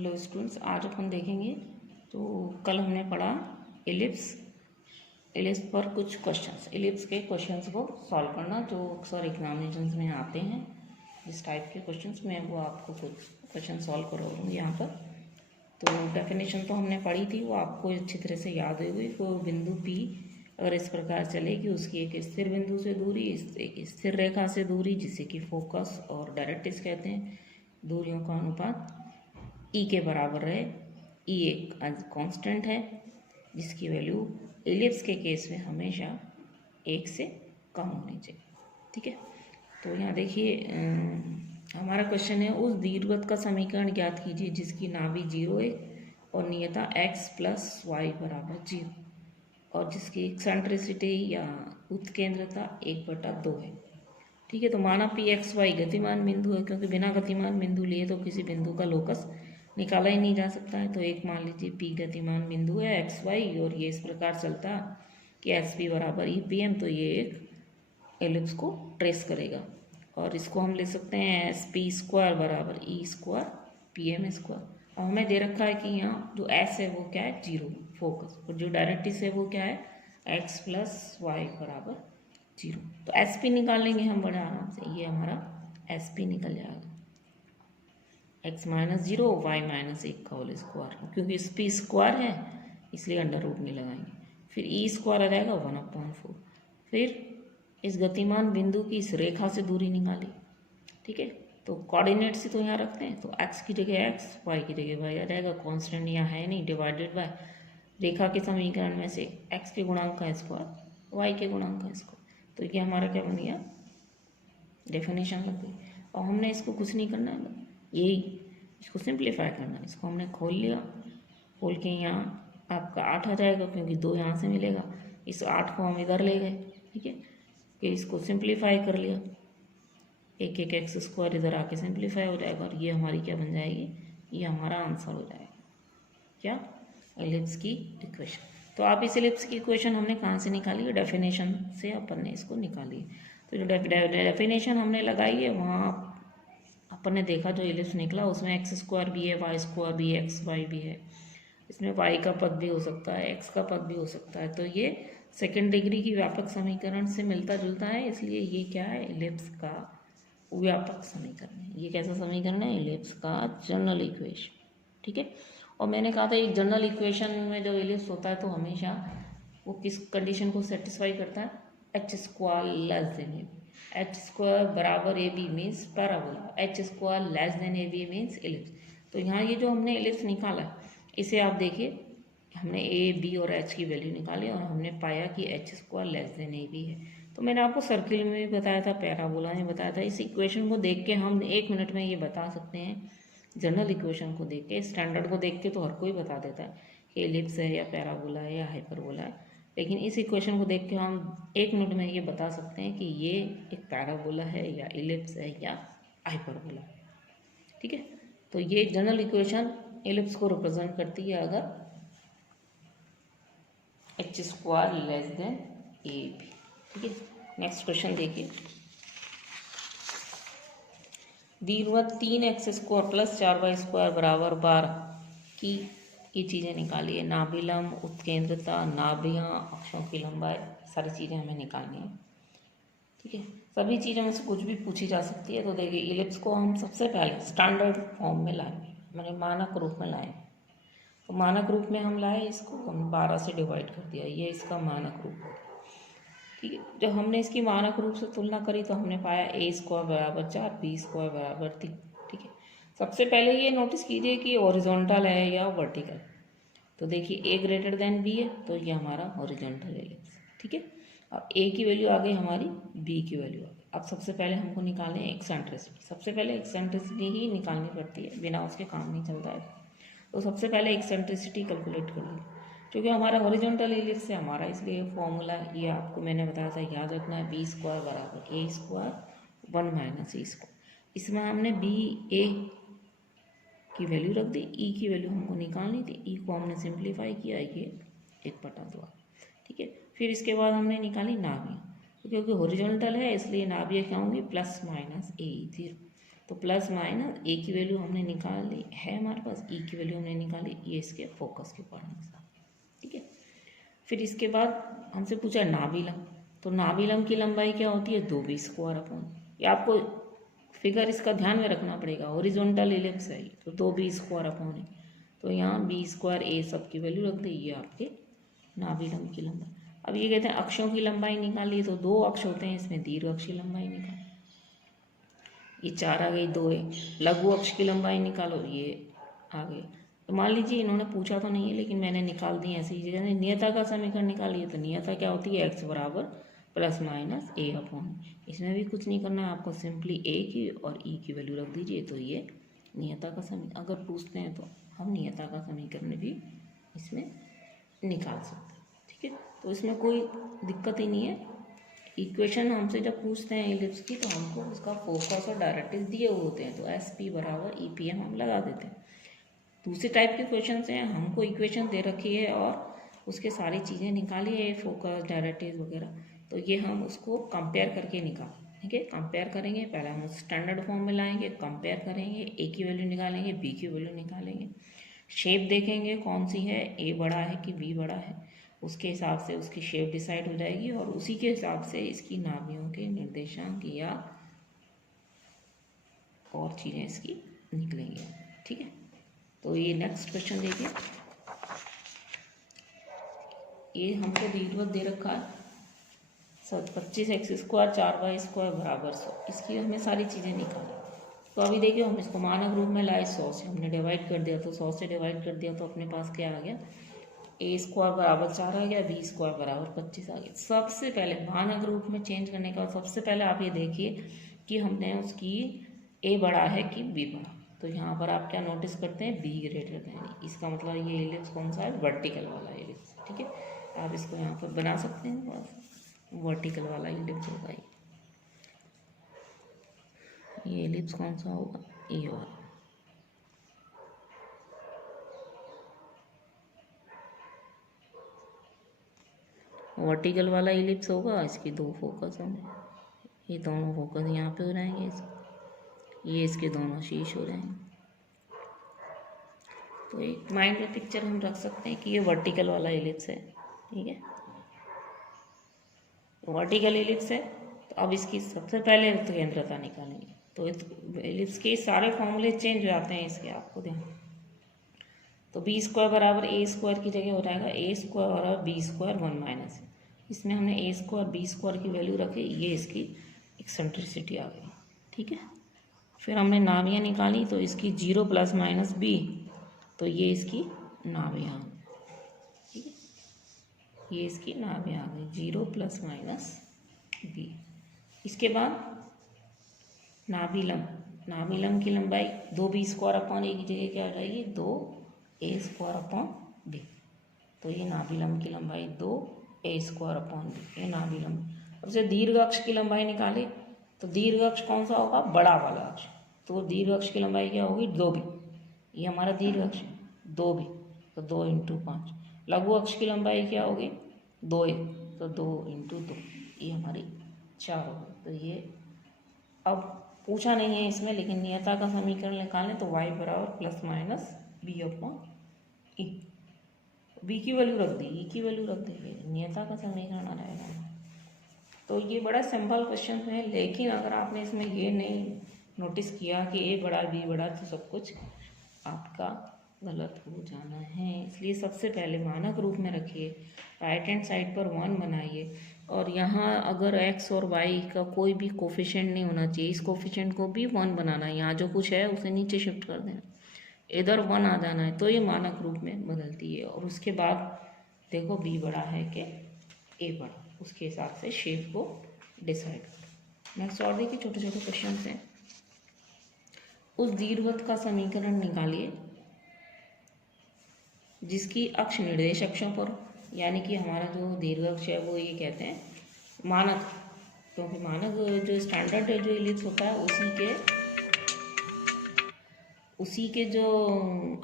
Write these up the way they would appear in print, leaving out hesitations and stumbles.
Hello students, आज अपन देखेंगे तो कल हमने पढ़ा एलिप्स पर कुछ क्वेश्चंस। एलिप्स के क्वेश्चंस को सॉल्व करना जो अक्सर एग्जामिनेशंस में आते हैं। जिस टाइप के क्वेश्चंस में वो आपको कुछ क्वेश्चन सॉल्व करवाऊंगी यहाँ पर। तो डेफिनेशन तो हमने पढ़ी थी, वो आपको अच्छी तरह से याद हुई। वो बिंदु P अगर इस प्रकार चले कि उसकी एक स्थिर बिंदु से दूरी, एक स्थिर रेखा से दूरी जिसे कि फोकस और डायरेक्ट्रिक्स कहते हैं, दूरियों का अनुपात ई के बराबर रहे। ई एक कांस्टेंट है जिसकी वैल्यू एलिप्स के केस में हमेशा 1 से कम होनी चाहिए। ठीक है, तो यहाँ देखिए हमारा क्वेश्चन है, उस दीर्घवृत्त का समीकरण ज्ञात कीजिए जिसकी नाभि 0 है और नियता x + y = 0 और जिसकी एक्सेंट्रिसिटी या उत्केंद्रता 1/2 है। ठीक है, तो माना पी एक्स वाई गतिमान बिंदु है, क्योंकि बिना गतिमान बिंदु लिए तो किसी बिंदु का लोकस निकाला ही नहीं जा सकता है। तो एक मान लीजिए पी गतिमान बिंदु है एक्स वाई, और ये इस प्रकार चलता कि एस पी बराबर ई पी एम, तो ये एक एलिप्स को ट्रेस करेगा। और इसको हम ले सकते हैं एस पी स्क्वायर बराबर E square P M square. और हमें दे रखा है कि यहाँ जो एस है वो क्या है, 0 फोकस, और जो डायरेक्ट्रिक्स है वो क्या है, एक्स + वाई = 0। तो एस पी निकालेंगे हम बड़े आराम से, ये हमारा एस पी निकल जाएगा x - 0 y - 1 का होल स्क्वायर, क्योंकि इस पी स्क्वायर है इसलिए अंडर रूट नहीं लगाएंगे। फिर ई स्क्वायर आ जाएगा 1/4। फिर इस गतिमान बिंदु की इस रेखा से दूरी निकाली। ठीक है, तो कोऑर्डिनेट्स ही तो यहाँ रखते हैं, तो x की जगह x, y की जगह y आ जाएगा। कांस्टेंट यहाँ है नहीं, डिवाइडेड बाय रेखा के समीकरण में से x के गुणांक का स्क्वायर y के गुणांक का स्क्वायर। तो ये हमारा क्या बन गया, डेफिनेशन लग गई। और हमने इसको कुछ नहीं करना है, यही इसको सिंप्लीफाई करना है। इसको हमने खोल लिया, खोल के यहाँ आपका 8 आ जाएगा, क्योंकि 2 यहाँ से मिलेगा। इस 8 को हम इधर ले गए। ठीक है, फिर इसको सिंप्लीफाई कर लिया, एक एक्स स्क्वायर इधर आके सिंप्लीफाई हो जाएगा, और ये हमारी क्या बन जाएगी, ये हमारा आंसर हो जाएगा क्या, एलिप्स की इक्वेशन। तो आप इस एलिप्स की इक्वेशन हमने कहाँ से निकाली है, डेफिनेशन से अपन ने इसको निकाली है। तो जो डेफिनेशन हमने लगाई है वहाँ अपन ने देखा जो एलिप्स निकला उसमें x² भी है, y² भी है, xy भी है। इसमें y का पद भी हो सकता है, x का पद भी हो सकता है। तो ये सेकंड डिग्री की व्यापक समीकरण से मिलता जुलता है, इसलिए ये क्या है, एलिप्स का व्यापक समीकरण है। ये कैसा समीकरण है, एलिप्स का जनरल इक्वेशन। ठीक है, और मैंने कहा था एक जनरल इक्वेशन में जो एलिप्स होता है तो हमेशा वो किस कंडीशन को सेटिस्फाई करता है, h² < h² बराबर A B means parabola, h² < A B means ellipse. तो यहाँ ये जो हमने एलिप्स निकाला इसे आप देखिए, हमने ए बी और एच की वैल्यू निकाली और हमने पाया कि h² < ए बी है। तो मैंने आपको सर्किल में भी बताया था, पैराबोला में बताया था। इस इक्वेशन को देख के हम 1 मिनट में ये बता सकते हैं, जनरल इक्वेशन को देख के, स्टैंडर्ड को देख के तो हर कोई बता देता है कि एलिप्स है या पैराबोला है या हाइपरबोला है, लेकिन इस इक्वेशन को देख के हम 1 मिनट में ये बता सकते हैं कि ये एक पैराबोला है या एलिप्स है या हाइपरबोला है। ठीक है, तो ये जनरल इक्वेशन एलिप्स को रिप्रेजेंट करती है अगर h² < ए बी। ठीक है, नेक्स्ट क्वेश्चन देखिए, दीर्घवृत्त 3x² + 4y² = 12 की ये चीज़ें निकाली है। नाभिलंब, उत्केंद्रता, नाभियाँ, अक्षों की लंबाई, सारी चीज़ें हमें निकालनी है। ठीक है, सभी चीज़ों में से कुछ भी पूछी जा सकती है। तो देखिए एलिप्स को हम सबसे पहले स्टैंडर्ड फॉर्म में लाएंगे, मैंने मानक रूप में लाए। तो मानक रूप में हम लाए, इसको हम 12 से डिवाइड कर दिया, ये इसका मानक रूप है। ठीक है, जब हमने इसकी मानक रूप से तुलना करी तो हमने पाया a² = 4, b² = 3। ठीक है, सबसे पहले ये नोटिस कीजिए कि हॉरिजॉन्टल है या वर्टिकल। तो देखिए a < b है, तो ये हमारा हॉरिजॉन्टल एलिप्स। ठीक है, अब a की वैल्यू आ गई हमारी, b की वैल्यू आ गई। अब सबसे पहले हमको निकालने हैं एक्सेंट्रिसिटी। सबसे पहले एक्सेंट्रिसिटी ही निकालनी पड़ती है, बिना उसके काम नहीं चलता है। तो सबसे पहले एक्सेंट्रिसिटी कैलकुलेट कर ली, क्योंकि हमारा हॉरिजॉन्टल एलिप्स है हमारा, इसलिए फॉर्मूला ये आपको मैंने बताया था, याद रखना है, b² = a² 1 - e²। इसमें हमने b a की वैल्यू रख दी, e की वैल्यू हमको निकालनी थी, e को हमने सिंप्लीफाई किया, ये 1/2। ठीक है, फिर इसके बाद हमने निकाली नाभियाँ, तो क्योंकि हॉरिजॉन्टल है इसलिए नाभियाँ क्या होंगी, +- a 0। तो प्लस माइनस ए की वैल्यू हमने निकाली है हमारे पास, ई की वैल्यू हमने निकाली, ये इसके फोकस के कोऑर्डिनेट्स। ठीक है, फिर इसके बाद हमसे पूछा नाभिलंब, तो नाभिलंब की लंबाई क्या होती है 2b स्क्वायर अपॉन, ये आपको फिगर इसका ध्यान में रखना पड़ेगा, हॉरिजॉन्टल इलिप्स है तो 2b स्क्वायर अपॉन है, तो यहाँ b स्क्वायर ए सब की वैल्यू रख दी, ये आपके नाभिलंब की लंबाई। अब ये कहते हैं अक्षों की लंबाई निकालिए, तो 2 अक्ष होते हैं इसमें, दीर्घ अक्ष की लंबाई निकाल, ये 4 आ गई, 2 है। लघु अक्ष की लंबाई निकालो, ये आ गई। तो मान लीजिए इन्होंने पूछा तो नहीं है लेकिन मैंने निकाल दी ऐसे ही, जगह नियता का समीकरण निकालिए, तो नियता क्या होती है x बराबर प्लस माइनस ए अपॉन, इसमें भी कुछ नहीं करना है आपको, सिंपली ए की और ई की वैल्यू रख दीजिए, तो ये नियता का समीकरण, अगर पूछते हैं तो हम नियता का समीकरण भी इसमें निकाल सकते हैं। ठीक है, तो इसमें कोई दिक्कत ही नहीं है। इक्वेशन हमसे जब पूछते हैं एलिप्स की, तो हमको उसका फोकस और डायरेक्ट्रिक्स दिए हुए होते हैं, तो एस पी बराबर ई पी एम हम लगा देते हैं। दूसरे टाइप के क्वेश्चन हैं, हमको इक्वेशन दे रखी है और उसके सारी चीज़ें निकाली है, फोकस डायरेक्ट्रिक्स वगैरह, तो ये हम उसको कंपेयर करके निकाल, ठीक है, कंपेयर करेंगे। पहले हम स्टैंडर्ड फॉर्म में लाएंगे, कंपेयर करेंगे, ए की वैल्यू निकालेंगे, बी की वैल्यू निकालेंगे, शेप देखेंगे कौन सी है, ए बड़ा है कि बी बड़ा है, उसके हिसाब से उसकी शेप डिसाइड हो जाएगी और उसी के हिसाब से इसकी नाभियों के निर्देशांक या और चीज़ें इसकी निकलेंगी। ठीक है, तो ये नेक्स्ट क्वेश्चन देखिए, ये हमको दीर्घवृत्त दे रखा है 25x स्क्वायर 4y स्क्वायर बराबर 100, इसकी हमें सारी चीज़ें निकाली। तो अभी देखिए हम इसको मानक रूप में लाए, 100 से हमने डिवाइड कर दिया, तो 100 से डिवाइड कर दिया तो अपने पास क्या आ गया, ए स्क्वायर बराबर 4 आ गया, बी स्क्वायर बराबर 25 आ गया। सबसे पहले मानक रूप में चेंज करने का सबसे पहले आप ये देखिए कि हमने उसकी ए बड़ा है कि बी बड़ा, तो यहाँ पर आप क्या नोटिस करते हैं, बी ग्रेटर देन, इसका मतलब ये एलिप्स कौन सा है, वर्टिकल वाला एलिप्स। ठीक है, आप इसको यहाँ पर बना सकते हैं, थोड़ा सा वर्टिकल वाला एलिप्स होगा ये एलिप्स कौन सा होगा, ये वाला। वर्टिकल वाला एलिप्स होगा, इसके 2 फोकस होंगे, ये दोनों फोकस यहाँ पे हो जाएंगे, ये इसके दोनों शीर्ष हो जाएंगे। तो एक माइंड में पिक्चर हम रख सकते हैं कि ये वर्टिकल वाला एलिप्स है। ठीक है, वर्टिकल एलिप्स है, तो अब इसकी सबसे पहले केंद्रता निकालेंगे, तो एलिप्स के सारे फॉर्मूले चेंज हो जाते हैं इसके, आपको ध्यान। तो बी स्क्वायर बराबर ए स्क्वायर की जगह हो जाएगा ए स्क्वायर बराबर बी स्क्वायर 1 माइनस, इसमें हमने ए स्क्वायर बी स्क्वायर की वैल्यू रखी, ये इसकी एक्सेंट्रिसिटी आ गई। ठीक है, फिर हमने नाभियाँ निकाली, तो इसकी 0 प्लस माइनस बी, तो ये इसकी नाभियाँ, ठीक है, ये इसकी नाभियाँ आ गई 0 प्लस माइनस बी। इसके बाद नाभिलंब की लंबाई 2b स्क्वायर अपॉन ए की जगह क्या हो जाएगी, 2a स्क्वायर अपॉन बी, तो ये नाभिलंब की लंबाई 2a स्क्वायर अपॉन बी, ये नाभिलंब। अब से दीर्घ अक्ष की लंबाई निकाले, तो दीर्घ अक्ष कौन सा होगा, बड़ा वाला अक्ष, तो दीर्घ अक्ष की लंबाई क्या होगी 2b, ये हमारा दीर्घ अक्ष है 2b, तो 2 × 5। लघु अक्ष की लंबाई क्या होगी 2a, तो 2 × 2, ये हमारी 4 होगी। तो ये अब पूछा नहीं है इसमें, लेकिन नियता का समीकरण निकालें, तो y बराबर प्लस माइनस बी अपॉन ई, बी की वैल्यू रख दी, ई की वैल्यू रख दी, नियता का समीकरण आ जाएगा। तो ये बड़ा सिंपल क्वेश्चन है, लेकिन अगर आपने इसमें ये नहीं नोटिस किया कि ए बड़ा बी बड़ा, तो सब कुछ आपका गलत हो जाना है। इसलिए सबसे पहले मानक रूप में रखिए, राइट हैंड साइड पर 1 बनाइए, और यहाँ अगर x और y का कोई भी कोफिशिएंट नहीं होना चाहिए, इस कोफिशिएंट को भी 1 बनाना है, यहाँ जो कुछ है उसे नीचे शिफ्ट कर देना, इधर 1 आ जाना है, तो ये मानक रूप में बदलती है। और उसके बाद देखो b बड़ा है कि a बड़ा, उसके हिसाब से शेप को डिसाइड करो। नेक्स्ट और देखिए, छोटे छोटे क्वेश्चन हैं। उस दीर्घवृत्त का समीकरण निकालिए जिसकी अक्ष निर्देश अक्षों पर, यानी कि हमारा जो दीर्घ अक्ष है वो ये कहते हैं मानक, क्योंकि मानक जो स्टैंडर्ड जो इलिप्स होता है उसी के जो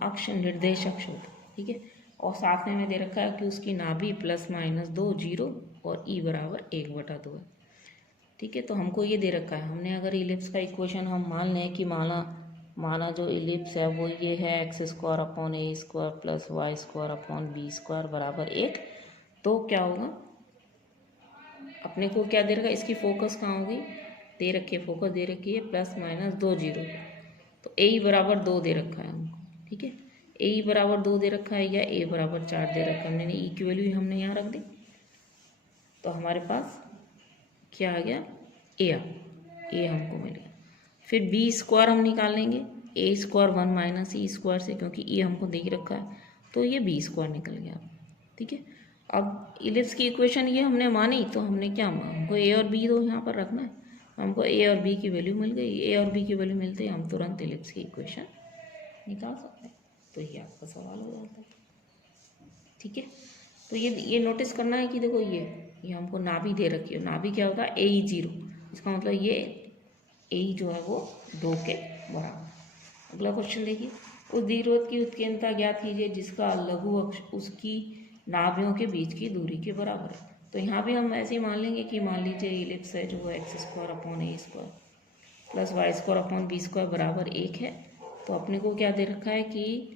अक्ष निर्देश अक्ष होता है। ठीक है, और साथ में दे रखा है कि उसकी नाभि प्लस माइनस 2 0 और ई बराबर 1/2 है। ठीक है। तो हमको ये दे रखा है, हमने अगर इलिप्स का इक्वेशन हम मान लें कि माना जो इलिप्स है वो ये है x² upon a² plus y² upon b² बराबर 1, तो क्या होगा, अपने को क्या दे रखा है, इसकी फोकस कहाँ होगी, दे रखी है, फोकस दे रखी है +-2 जीरो, तो a बराबर 2 दे रखा है हमको, ठीक है। a बराबर 2 दे रखा है या a बराबर 4 दे रखा है, हमने e की वैल्यू हमने यहाँ रख दी, तो हमारे पास क्या आ गया, a हमको मिल गया। फिर b² हम निकाल लेंगे, a² 1 माइनस e² से, क्योंकि e हमको दे रखा है, तो ये b² निकल गया, ठीक है। अब इलिप्स की इक्वेशन ये हमने मानी, तो हमने क्या माना, हमको a और b तो यहाँ पर रखना है, हमको a और b की वैल्यू मिल गई, a और b की वैल्यू मिलते ही हम तुरंत इलिप्स की इक्वेशन निकाल सकते हैं, तो ये आपका सवाल हो जाता है, ठीक है। तो ये नोटिस करना है कि देखो ये हमको नाभि दे रखी है, नाभि क्या होता है a0, इसका मतलब ये a जो है वो 2 के बराबर। अगला क्वेश्चन देखिए, उस दीर्घवृत्त की उत्कीर्णता ज्ञात कीजिए जिसका लघु अक्ष उसकी नाभियों के बीच की दूरी के बराबर है। तो यहाँ भी हम ऐसे ही मान लेंगे कि मान लीजिए इलिप्स है जो x² upon a² plus y² upon b² बराबर 1 है, तो अपने को क्या दे रखा है कि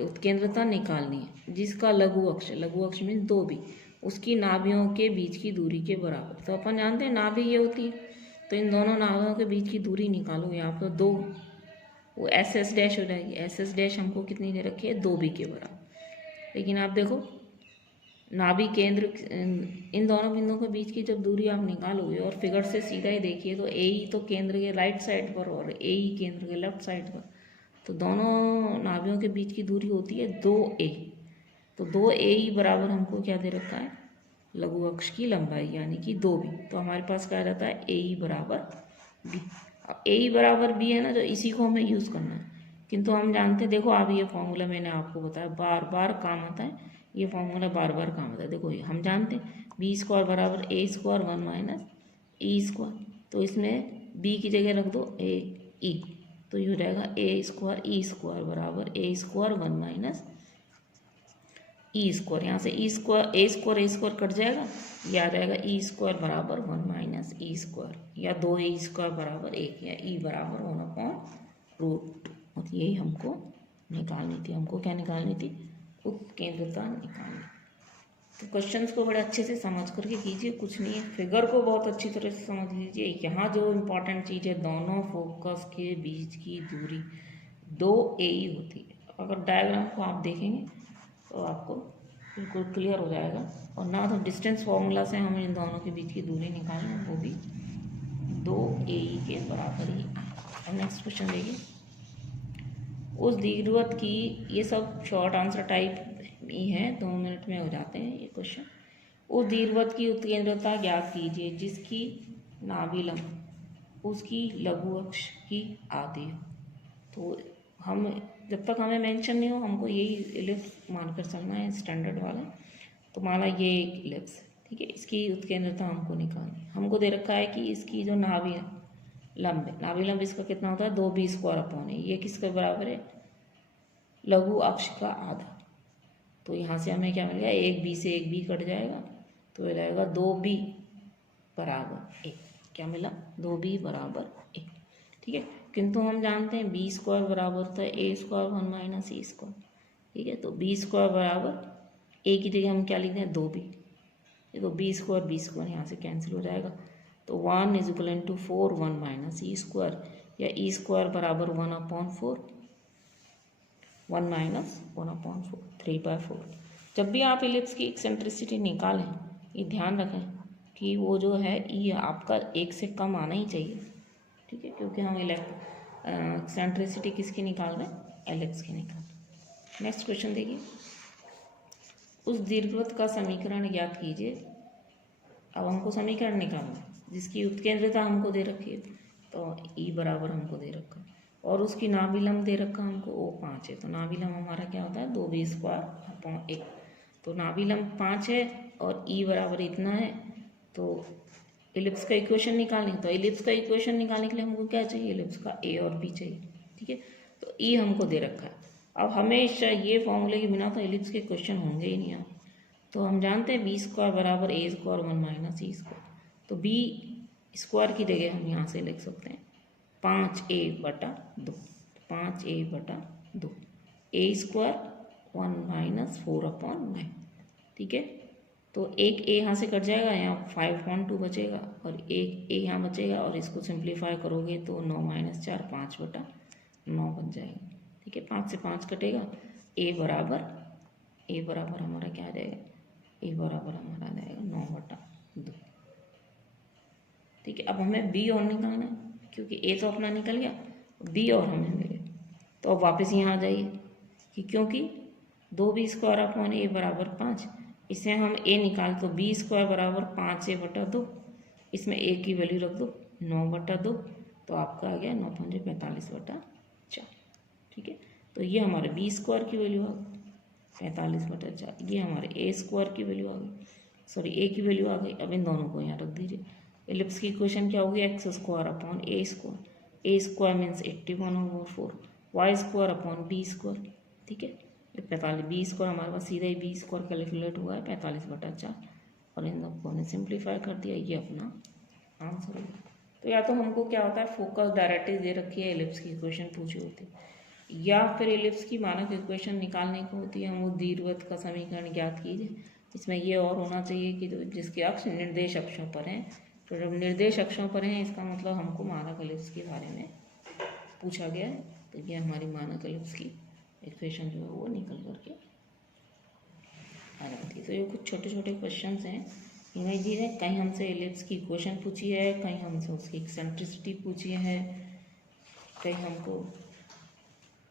उत्केंद्रता निकालनी है जिसका लघु अक्ष मीन्स 2b उसकी नाभियों के बीच की दूरी के बराबर। तो अपन जानते हैं नाभि ये होती है, तो इन दोनों नाभियों के बीच की दूरी निकालो, यहाँ पर 2, वो SS डैश हो जाएगी, SS डैश हमको कितनी दे रखी है, 2b के बराबर। लेकिन आप देखो नाभि केंद्र, इन दोनों बिंदुओं के बीच की जब दूरी आप निकालोगे और फिगर से सीधा ही देखिए तो AE तो केंद्र के राइट साइड पर और AE केंद्र के लेफ्ट साइड पर, तो दोनों नाभियों के बीच की दूरी होती है 2a, तो 2AE बराबर हमको क्या दे रखा है, लघु अक्ष की लंबाई यानी कि 2b। तो हमारे पास क्या आ जाता है, AE बराबर b। अब AE बराबर b है ना, तो इसी को हमें यूज़ करना है, किंतु हम जानते हैं, देखो आप ये फॉर्मूला मैंने आपको बताया बार बार काम आता है, ये फॉर्मूला बार बार काम आता है। देखो ये हम जानते हैं b² बराबर a² 1 माइनस e², तो इसमें b की जगह रख दो e, तो ये हो जाएगा a² e² बराबर a² 1 माइनस e², यहाँ से a² कट जाएगा, ये आ जाएगा e² बराबर 1 माइनस e², या 2a² बराबर 1, या e बराबर 1/√2। और यही हमको निकालनी थी, हमको क्या निकालनी थी, उत्केंद्रता निकालनी। तो क्वेश्चंस को बड़े अच्छे से समझ करके कीजिए, कुछ नहीं है, फिगर को बहुत अच्छी तरह से समझ लीजिए। यहाँ जो इम्पोर्टेंट चीज़ है, दोनों फोकस के बीच की दूरी 2AE होती है। अगर डायग्राम को आप देखेंगे तो आपको बिल्कुल क्लियर हो जाएगा, और ना तो डिस्टेंस फॉर्मूला से हमें इन दोनों के बीच की दूरी निकालना है, वो भी 2AE के बराबर ही आएगा। नेक्स्ट क्वेश्चन देखिए, उस दीर्घवृत्त की, ये सब शॉर्ट आंसर टाइप ही है, 2 मिनट में हो जाते हैं ये क्वेश्चन। उस दीर्घवृत्त की उत्केंद्रता ज्ञात कीजिए जिसकी नाभि लंब उसकी लघु अक्ष की आधी हो। तो हम जब तक हमें मेंशन नहीं हो, हमको यही इलिप्स मानकर चलना है स्टैंडर्ड वाला। तो माना ये एक इलिप्स है, ठीक है, इसकी उत्केंद्रता हमको निकालनी, हमको दे रखा है कि इसकी जो नाभि लंब इसका कितना होता है, 2b² अपॉन है, ये किसके बराबर है, लघु अक्ष का आधा। तो यहाँ से हमें क्या मिल गया, एक b से एक b कट जाएगा, तो ये रहेगा 2b बराबर 1, क्या मिला, 2b बराबर 1, ठीक है। किंतु हम जानते हैं b² बराबर होता है a² 1 माइनस e², ठीक है। तो b² बराबर a की जगह हम क्या लिखते हैं, 2b, ये तो b² यहाँ से कैंसिल हो जाएगा, तो 1 is equal to 4 1 minus e², या e² बराबर 1/4, 1 माइनस 1/4, 3/4। जब भी आप इलिप्स की एक्सेंट्रिसिटी निकालें, ये ध्यान रखें कि वो जो है ये आपका 1 से कम आना ही चाहिए, ठीक है, क्योंकि हम एक्सेंट्रिसिटी किसकी निकाल रहे हैं, एलिप्स की निकाल रहे हैं। नेक्स्ट क्वेश्चन देखिए, उस दीर्घवृत्त का समीकरण ज्ञात कीजिए। अब हमको समीकरण निकालना है जिसकी उत्केंद्रता हमको दे रखी है, तो E बराबर हमको दे रखा है, और उसकी नाभिलंब दे रखा हमको O5 है, तो नाभिलंब हमारा क्या होता है, 2b² अपॉन 1, तो नाभिलंब 5 है और E बराबर इतना है। तो इलिप्स का इक्वेशन निकालें, तो इलिप्स का इक्वेशन निकालने के लिए हमको क्या चाहिए, इलिप्स का A और B चाहिए, ठीक है। तो E हमको दे रखा है। अब हमेशा ये फॉर्मूले के बिना तो इलिप्स के क्वेश्चन होंगे ही नहीं। तो हम जानते हैं b² बराबर a² 1 माइनस e², तो b स्क्वायर की जगह हम यहाँ से लिख सकते हैं 5a/2, 5a/2, ए स्क्वायर 1 - 4/9, ठीक है। तो एक ए यहाँ से कट जाएगा, यहाँ 5/2 बचेगा और एक ए यहाँ बचेगा और इसको सिंप्लीफाई करोगे तो 9 - 4 5/9 बन जाएगा, ठीक है। 5 से 5 कटेगा, ए बराबर हमारा क्या आ जाएगा, ए बराबर हमारा आ जाएगा 9/2, ठीक है। अब हमें बी और निकालना है क्योंकि ए तो अपना निकल गया, बी और हमें मिले। तो अब वापस यहाँ आ जाइए कि क्योंकि 2b² = a = 5, इसे हम a निकाल तो b² = 5a/2, इसमें a की वैल्यू रख दो 9/2, तो आपका आ गया 9 × 5 = 45/4, ठीक है। तो ये हमारे b² की वैल्यू आ गई 45/4, ये हमारे a² की वैल्यू आ गई, सॉरी a की वैल्यू आ गई। अब इन दोनों को यहाँ रख दीजिए। एलिप्स की इक्वेशन क्या होगी, x² a² means 81/4, y² b², ठीक है। 45 b² हमारे पास सीधा ही b² कैलकुलेट हुआ है 45/4, और इन दोनों को हमने सिंप्लीफाई कर दिया, ये अपना आंसर होगा। तो या तो हमको क्या होता है, फोकस डायरेक्टली दे रखी है, एलिप्स की इक्वेशन पूछी होती है, या फिर एलिप्स की मानक इक्वेशन निकालने को होती है, हम वो दीर्घवृत्त का समीकरण ज्ञात कीजिए। इसमें ये और होना चाहिए कि जो जिसके अक्ष निर्देश अक्षों पर हैं, तो जब निर्देश अक्षों पर हैं इसका मतलब हमको मानक एलिप्स के बारे में पूछा गया है। तो ये हमारी मानक एलिप्स की इक्वेशन जो है वो निकल करके आ जाती है। तो ये कुछ छोटे छोटे क्वेश्चंस हैं, इमेजिन है, कहीं हमसे एलिप्स की इक्वेशन पूछी है, कहीं हमसे उसकी एक्सेंट्रिसिटी पूछी है, कहीं हमको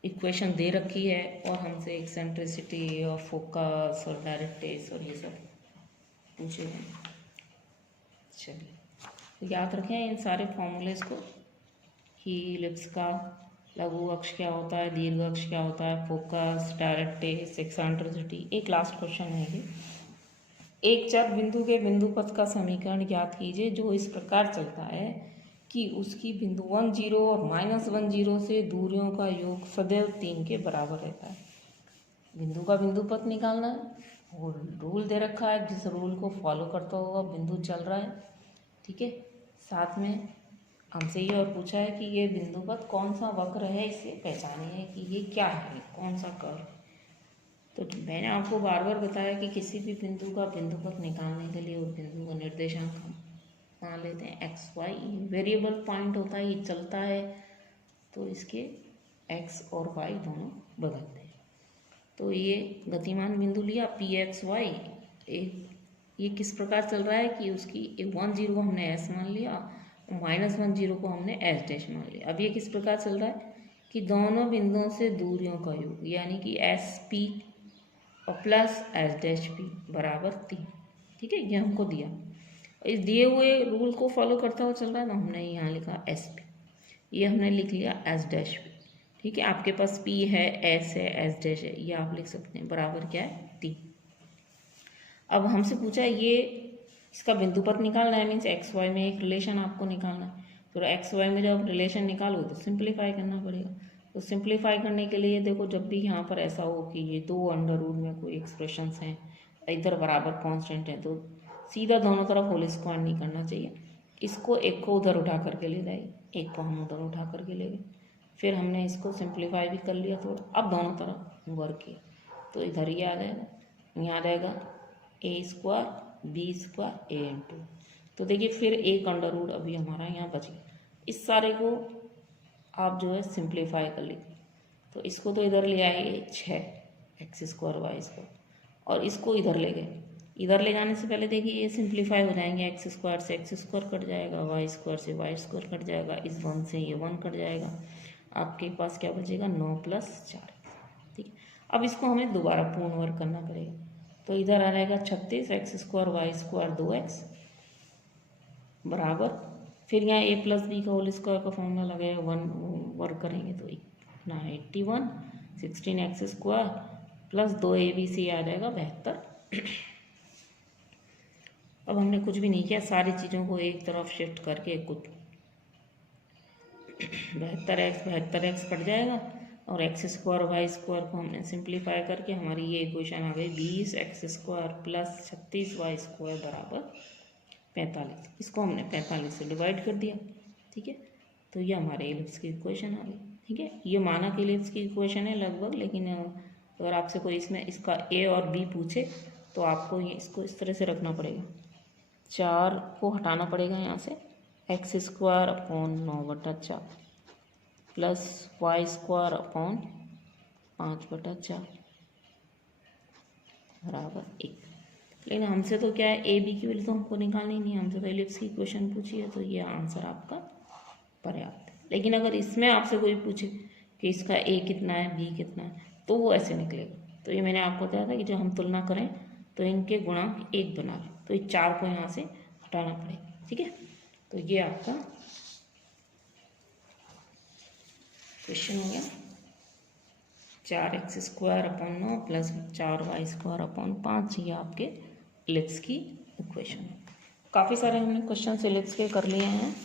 इक्वेशन दे रखी है और हमसे एक्सेंट्रिसिटी और फोकस और डायरेक्ट्रिक्स और ये सब पूछे हैं। चलिए, तो याद रखें इन सारे फॉर्मूलेस को कि एलिप्स का लघु अक्ष क्या होता है, दीर्घ अक्ष क्या होता है, फोकस, डायरेक्ट्रिक्स, एक्सेंट्रिसिटी। एक लास्ट क्वेश्चन है ये, एक चर बिंदु के बिंदु पथ का समीकरण ज्ञात कीजिए जो इस प्रकार चलता है कि उसकी बिंदु 1 0 और -1 0 से दूरियों का योग सदैव 3 के बराबर रहता है। बिंदु का बिंदु पथ निकालना है और रूल दे रखा है, जिस रूल को फॉलो करता हुआ बिंदु चल रहा है, ठीक है। साथ में हमसे ये और पूछा है कि ये बिंदु पथ कौन सा वक्र है, इसे पहचानिए कि ये क्या है, कौन सा कर्व। तो मैंने आपको बार बार बताया कि किसी भी बिंदु का बिंदु पथ निकालने के लिए उस बिंदु का निर्देशांक हम मान लेते हैं x y, वेरिएबल पॉइंट होता है, ये चलता है, तो इसके x और y दोनों बदलते हैं। तो ये गतिमान बिंदु लिया pxy, ये किस प्रकार चल रहा है कि उसकी 1 0 को हमने s मान लिया और -1 0 को हमने s' मान लिया। अब ये किस प्रकार चल रहा है कि दोनों बिंदुओं से दूरियों का योग, यानी कि SP और प्लस s' बराबर 3, ठीक है। ये हमको दिया, इस दिए हुए रूल को फॉलो करता हुआ चल रहा है, तो हमने यहाँ लिखा SP, ये हमने लिख लिया s', ठीक है। आपके पास P है, S है, s' है, ये आप लिख सकते हैं, बराबर क्या है 3। अब हमसे पूछा है ये इसका बिंदु पथ निकालना है, मीन्स एक्स वाई में एक रिलेशन आपको निकालना है। तो एक्स वाई में जब रिलेशन निकालो तो सिंप्लीफाई करना पड़ेगा। तो सिंप्लीफाई करने के लिए देखो, जब भी यहाँ पर ऐसा हो कि ये 2 अंडर रूट में कोई एक्सप्रेशंस हैं, इधर बराबर कांस्टेंट है, तो सीधा दोनों तरफ होल स्क्वायर नहीं करना चाहिए, इसको एक को उधर उठा करके ले जाइए, एक को हम उधर उठा करके ले गए, फिर हमने इसको सिंप्लीफाई भी कर लिया थोड़ा, अब दोनों तरफ वर्क किया, तो इधर ही आ जाएगा, यहाँ आ जाएगा a² b² a/2। तो देखिए फिर एक अंडर रूट अभी हमारा यहाँ बच गया। इस सारे को आप जो है सिंप्लीफाई कर लीजिए, तो इसको तो इधर ले आए 6 x² y², और इसको इधर ले गए। इधर ले जाने से पहले देखिए ये सिंप्लीफाई हो जाएंगे, x² से x² कट जाएगा, y² से y² कट जाएगा, इस 1 से ये 1 कट जाएगा, आपके पास क्या बचेगा 9 + 4, ठीक है। अब इसको हमें दोबारा पूर्ण वर्ग करना पड़ेगा, तो इधर आ जाएगा 36 x² y² 2x बराबर, फिर यहाँ a + b का होल स्क्वायर का फॉर्मूला लगाएगा, 1 वर्क करेंगे तो इतना 81, 16x² प्लस 2abc आ जाएगा 72। अब हमने कुछ भी नहीं किया, सारी चीज़ों को एक तरफ शिफ्ट करके कुछ 72x कट जाएगा, और x² y² को हमने सिंप्लीफाई करके हमारी ये इक्वेशन आ गई 20x² + 36y² बराबर 45, इसको हमने 45 से डिवाइड कर दिया, ठीक है। तो ये हमारे एलिप्स की इक्वेशन आ गई, ठीक है। ये मानक एलिप्स की इक्वेशन है लगभग, लेकिन अगर आपसे कोई इसमें इसका ए और बी पूछे तो आपको ये इसको इस तरह से रखना पड़ेगा, 4 को हटाना पड़ेगा यहाँ से, x square upon 9/4 plus y square upon 5/4 बराबर 1। लेकिन हमसे तो क्या है, ए बी की वैल्यू तो हमको निकालनी नहीं है, हमसे तो एलिप्स की इक्वेशन पूछी है, तो ये आंसर आपका पर्याप्त है। लेकिन अगर इसमें आपसे कोई पूछे कि इसका ए कितना है, बी कितना है, तो वो ऐसे निकलेगा। तो ये मैंने आपको बताया था कि जब हम तुलना करें तो इनके गुणांक 1 बना लें, तो ये 4 को यहाँ से हटाना पड़ेगा, ठीक है। तो ये आपका क्वेश्चन हो गया, 4x square upon 9 plus 4y square upon 5, ये आपके एलिप्स की इक्वेशन है। काफ़ी सारे हमने क्वेश्चन एलिप्स के कर लिए हैं,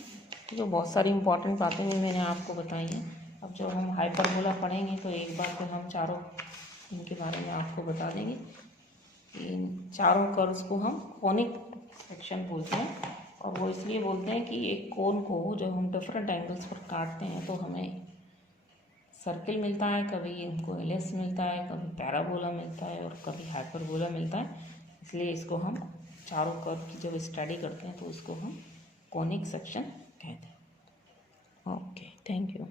जो बहुत सारी इंपॉर्टेंट बातें भी मैंने आपको बताई हैं। अब जब हम हाइपरबोला पढ़ेंगे तो एक बार फिर हम चारों इनके बारे में आपको बता देंगे। इन चारों कर्व्स को हम कोनिक सेक्शन बोलते हैं, और वो इसलिए बोलते हैं कि एक कोन को जब हम डिफरेंट एंगल्स पर काटते हैं तो हमें सर्किल मिलता है, कभी इनको एलिप्स मिलता है, कभी पैराबोला मिलता है और कभी हाइपरबोला मिलता है। इसलिए इसको हम चारों कर्व की जब स्टडी करते हैं तो इसको हम कोनिक सेक्शन कहते हैं। Okay, thank you.